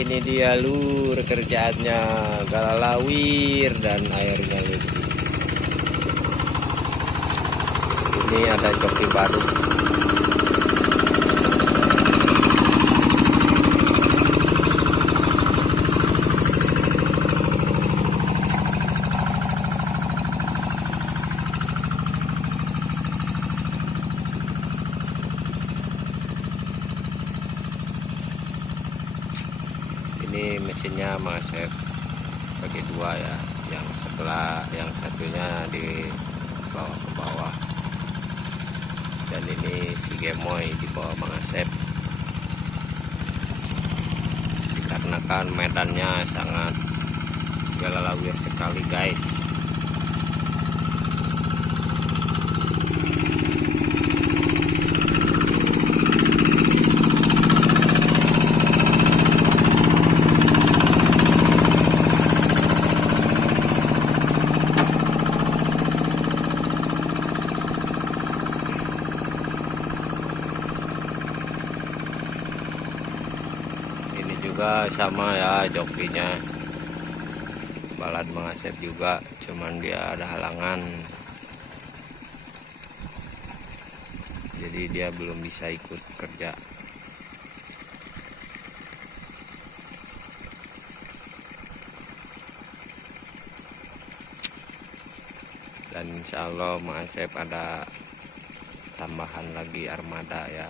ini dia lur kerjaannya, galalawir dan airnya lur. Ini ada joki baru. Ini mesinnya Mas Chef bagi dua ya, yang sebelah yang satunya di bawah ke bawah, dan ini si gemoy di bawah Mang Asep. Dikarenakan medannya sangat galalawir sekali guys. Juga sama ya jokinya, balad Mang Asep juga, cuman dia ada halangan, jadi dia belum bisa ikut kerja. Dan insya Allah Mang Asep ada tambahan lagi armada ya.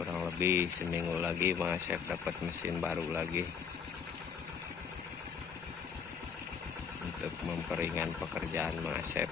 Kurang lebih seminggu lagi Mang Asep dapat mesin baru lagi untuk memperingan pekerjaan Mang Asep.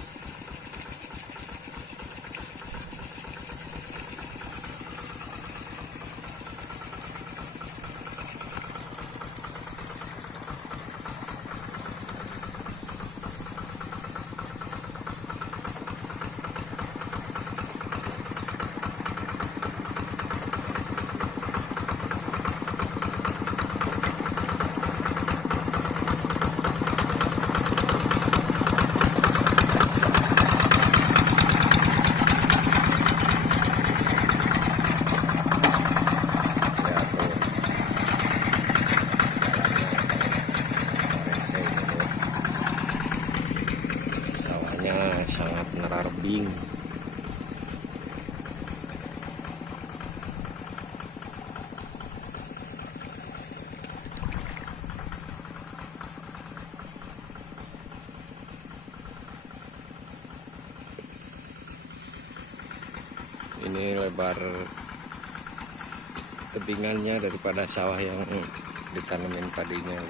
Sangat nerarbing. Ini lebar tebingannya daripada sawah yang ditanemin padinya.